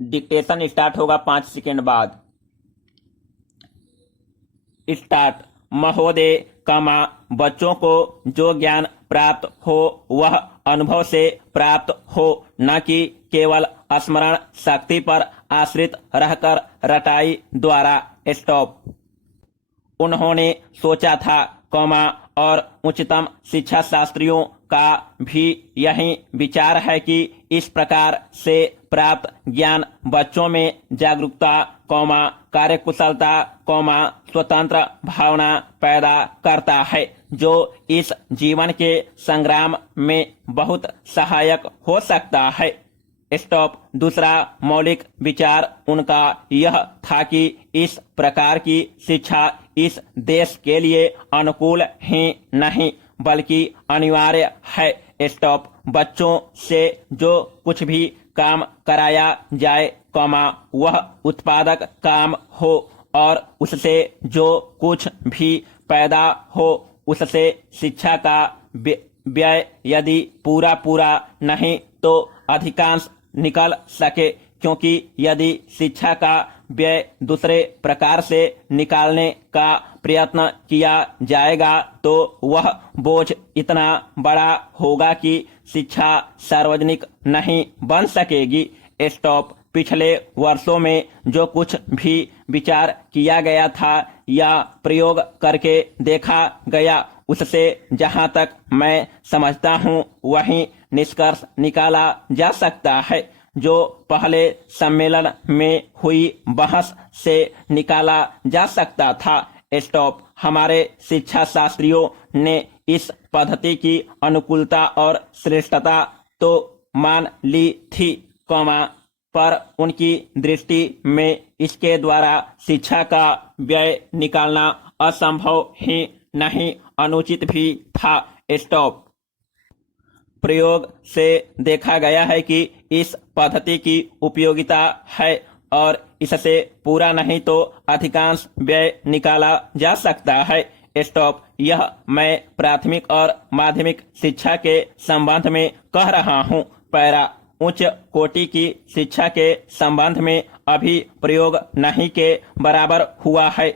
Dictation start होगा 5 second बाद। Start. महोदय, बच्चों को जो ज्ञान प्राप्त हो वह अनुभव से प्राप्त हो, न कि केवल स्मरण शक्ति पर आश्रित रहकर रटाई द्वारा। स्टॉप। उन्होंने सोचा था, और उच्चतम शिक्षा शास्त्रियों का भी यही विचार है कि इस प्रकार से प्राप्त ज्ञान बच्चों में जागरूकता, कार्यकुशलता, स्वतंत्र भावना पैदा करता है, जो इस जीवन के संग्राम में बहुत सहायक हो सकता है। स्टॉप। दूसरा मौलिक विचार उनका यह था कि इस प्रकार की शिक्षा इस देश के लिए अनुकूल ही नहीं बल्कि अनिवार्य है। स्टॉप। बच्चों से जो कुछ भी काम कराया जाए, वह उत्पादक काम हो और उससे जो कुछ भी पैदा हो उससे शिक्षा का व्यय यदि पूरा नहीं तो अधिकांश निकल सके, क्योंकि यदि शिक्षा का व्यय दूसरे प्रकार से निकालने का प्रयत्न किया जाएगा तो वह बोझ इतना बड़ा होगा कि शिक्षा सार्वजनिक नहीं बन सकेगी। स्टॉप। पिछले वर्षों में जो कुछ भी विचार किया गया था या प्रयोग करके देखा गया, उससे जहां तक मैं समझता हूं वही निष्कर्ष निकाला जा सकता है जो पहले सम्मेलन में हुई बहस से निकाला जा सकता था। स्टॉप। हमारे शिक्षा शास्त्रियों ने इस पद्धति की अनुकूलता और श्रेष्ठता तो मान ली थी, पर उनकी दृष्टि में इसके द्वारा शिक्षा का व्यय निकालना असंभव ही नहीं, अनुचित भी था। स्टॉप। प्रयोग से देखा गया है कि इस पद्धति की उपयोगिता है और इससे पूरा नहीं तो अधिकांश व्यय निकाला जा सकता है। स्टॉप। यह मैं प्राथमिक और माध्यमिक शिक्षा के संबंध में कह रहा हूँ। पैरा। उच्च कोटि की शिक्षा के संबंध में अभी प्रयोग नहीं के बराबर हुआ है,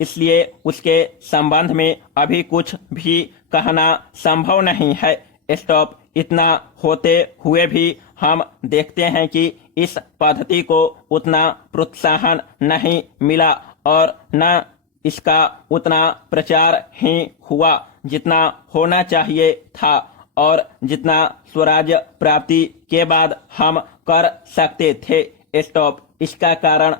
इसलिए उसके संबंध में अभी कुछ भी कहना संभव नहीं है। स्टॉप। इतना होते हुए भी हम देखते हैं कि इस पद्धति को उतना प्रोत्साहन नहीं मिला और न इसका उतना प्रचार ही हुआ जितना होना चाहिए था और जितना स्वराज्य प्राप्ति के बाद हम कर सकते थे। स्टॉप। इसका कारण,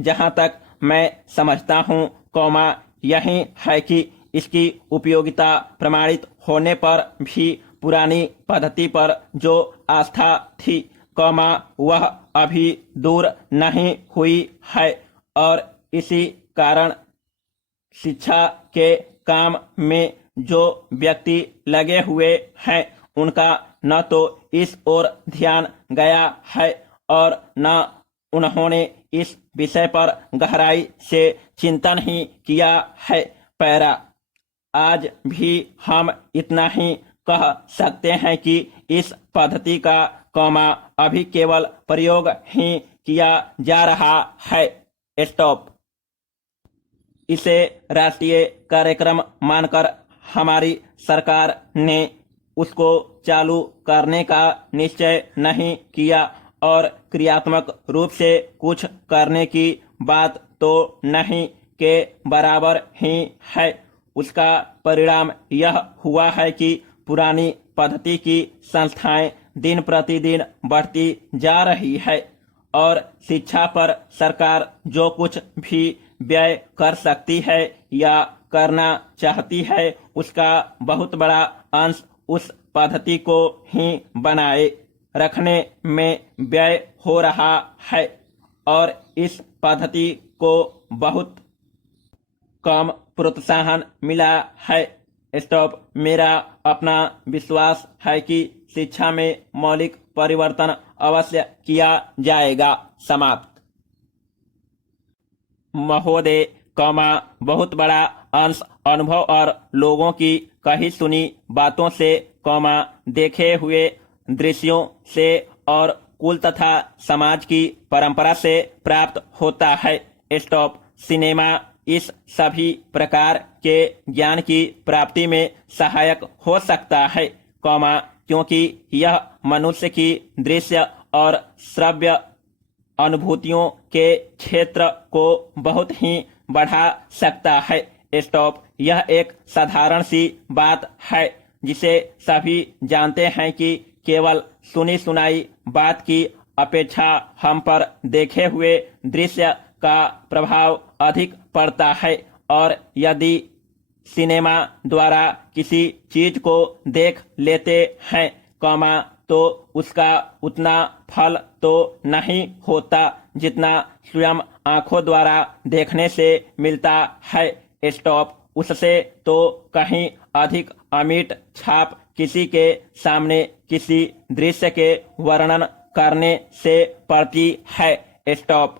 जहां तक मैं समझता हूं, यही है कि इसकी उपयोगिता प्रमाणित होने पर भी पुरानी पद्धति पर जो आस्था थी, वह अभी दूर नहीं हुई है और इसी कारण शिक्षा के काम में जो व्यक्ति लगे हुए हैं उनका न तो इस ओर ध्यान गया है और न उन्होंने इस विषय पर गहराई से चिंतन ही किया है। पैरा। आज भी हम इतना ही कह सकते हैं कि इस पद्धति का, अभी केवल प्रयोग ही किया जा रहा है। स्टॉप। इसे राष्ट्रीय कार्यक्रम मानकर हमारी सरकार ने उसको चालू करने का निश्चय नहीं किया और क्रियात्मक रूप से कुछ करने की बात तो नहीं के बराबर ही है। उसका परिणाम यह हुआ है कि पुरानी पद्धति की संस्थाएं दिन प्रतिदिन बढ़ती जा रही है और शिक्षा पर सरकार जो कुछ भी व्यय कर सकती है या करना चाहती है उसका बहुत बड़ा अंश उस पद्धति को ही बनाए रखने में व्यय हो रहा है और इस पद्धति को बहुत कम प्रोत्साहन मिला है। स्टॉप। मेरा अपना विश्वास है कि शिक्षा में मौलिक परिवर्तन अवश्य किया जाएगा। समाप्त। महोदय, बहुत बड़ा अंश अनुभव और लोगों की कही सुनी बातों से, देखे हुए दृश्यों से और कुल तथा समाज की परंपरा से प्राप्त होता है। स्टॉप। सिनेमा इस सभी प्रकार के ज्ञान की प्राप्ति में सहायक हो सकता है, क्योंकि यह मनुष्य की दृश्य और श्रव्य अनुभूतियों के क्षेत्र को बहुत ही बढ़ा सकता है। स्टॉप। यह एक साधारण सी बात है जिसे सभी जानते हैं कि केवल सुनी सुनाई बात की अपेक्षा हम पर देखे हुए दृश्य का प्रभाव अधिक पड़ता है, और यदि सिनेमा द्वारा किसी चीज को देख लेते हैं, तो उसका उतना फल तो नहीं होता जितना स्वयं आंखों द्वारा देखने से मिलता है। स्टॉप। उससे तो कहीं अधिक अमिट छाप किसी के सामने किसी दृश्य के वर्णन करने से पड़ती है। स्टॉप।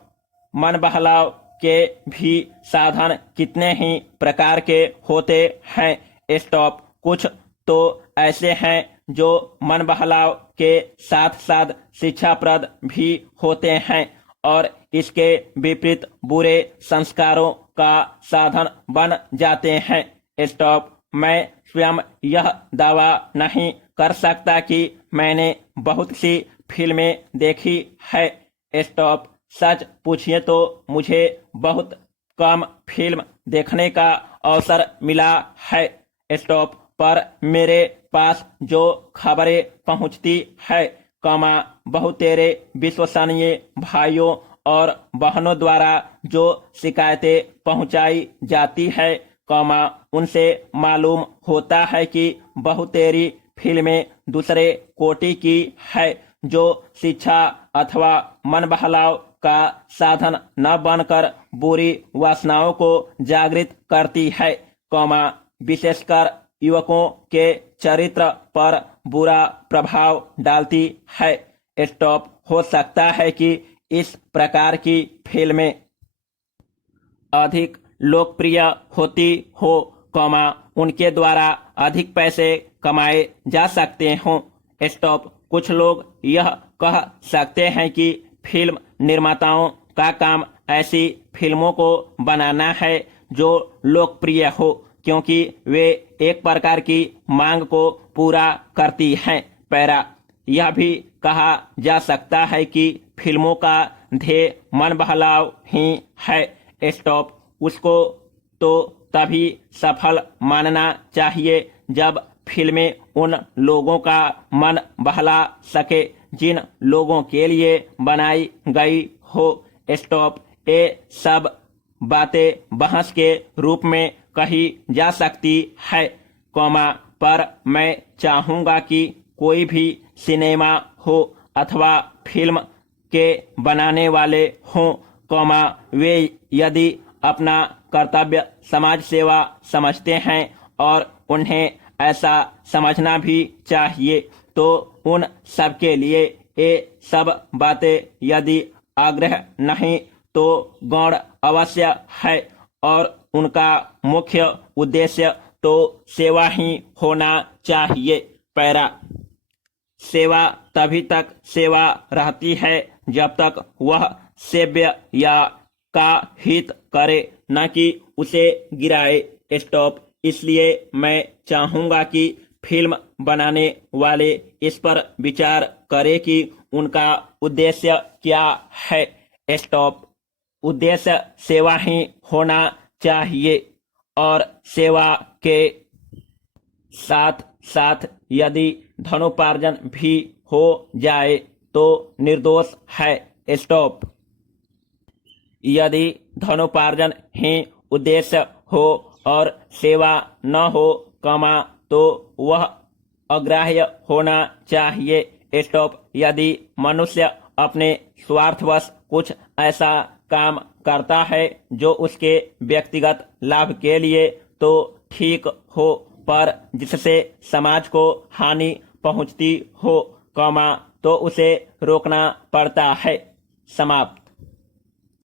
मन बहलाव के भी साधन कितने ही प्रकार के होते हैं। स्टॉप। कुछ तो ऐसे हैं जो मन बहलाव के साथ साथ शिक्षाप्रद भी होते हैं और इसके विपरीत बुरे संस्कारों का साधन बन जाते हैं। स्टॉप। मैं स्वयं यह दावा नहीं कर सकता कि मैंने बहुत सी फिल्में देखी है। स्टॉप। सच पूछिए तो मुझे बहुत कम फिल्म देखने का अवसर मिला है। स्टॉप। पर मेरे पास जो खबरें पहुंचती है, बहुतेरे विश्वसनीय भाइयों और बहनों द्वारा जो शिकायतें पहुंचाई जाती है, उनसे मालूम होता है कि बहुतेरी फिल्में दूसरे कोटि की है जो शिक्षा अथवा मन बहलाव का साधन न बनकर बुरी वासनाओं को जागृत करती है, विशेषकर युवकों के चरित्र पर बुरा प्रभाव डालती है। स्टॉप। हो सकता है कि इस प्रकार की फिल्में अधिक लोकप्रिय होती हो, उनके द्वारा अधिक पैसे कमाए जा सकते हों। स्टॉप। कुछ लोग यह कह सकते हैं कि फिल्म निर्माताओं का काम ऐसी फिल्मों को बनाना है जो लोकप्रिय हो, क्योंकि वे एक प्रकार की मांग को पूरा करती हैं। पैरा। यह भी कहा जा सकता है कि फिल्मों का ध्येय मन बहलाव ही है। स्टॉप। उसको तो तभी सफल मानना चाहिए जब फिल्में उन लोगों का मन बहला सके जिन लोगों के लिए बनाई गई हो। स्टॉप। ये सब बातें बहस के रूप में कही जा सकती है, पर मैं चाहूंगा कि कोई भी सिनेमा हो अथवा फिल्म के बनाने वाले हों, वे यदि अपना कर्तव्य समाज सेवा समझते हैं और उन्हें ऐसा समझना भी चाहिए, तो उन सब के लिए ये सब बातें यदि आग्रह नहीं तो गौण अवश्य है और उनका मुख्य उद्देश्य तो सेवा ही होना चाहिए। पैरा। सेवा तभी तक सेवा रहती है जब तक वह सेव्य या का हित करे, न कि उसे गिराए। स्टॉप। इसलिए मैं चाहूंगा कि फिल्म बनाने वाले इस पर विचार करें कि उनका उद्देश्य क्या है। स्टॉप। उद्देश्य सेवा ही होना चाहिए और सेवा के साथ साथ यदि धनोपार्जन भी हो जाए तो निर्दोष है। स्टॉप। यदि धनोपार्जन ही उद्देश्य हो और सेवा न हो, तो वह अग्राह्य होना चाहिए। स्टॉप। यदि मनुष्य अपने स्वार्थवश कुछ ऐसा काम करता है जो उसके व्यक्तिगत लाभ के लिए तो ठीक हो, पर जिससे समाज को हानि पहुंचती हो, तो उसे रोकना पड़ता है। समाप्त।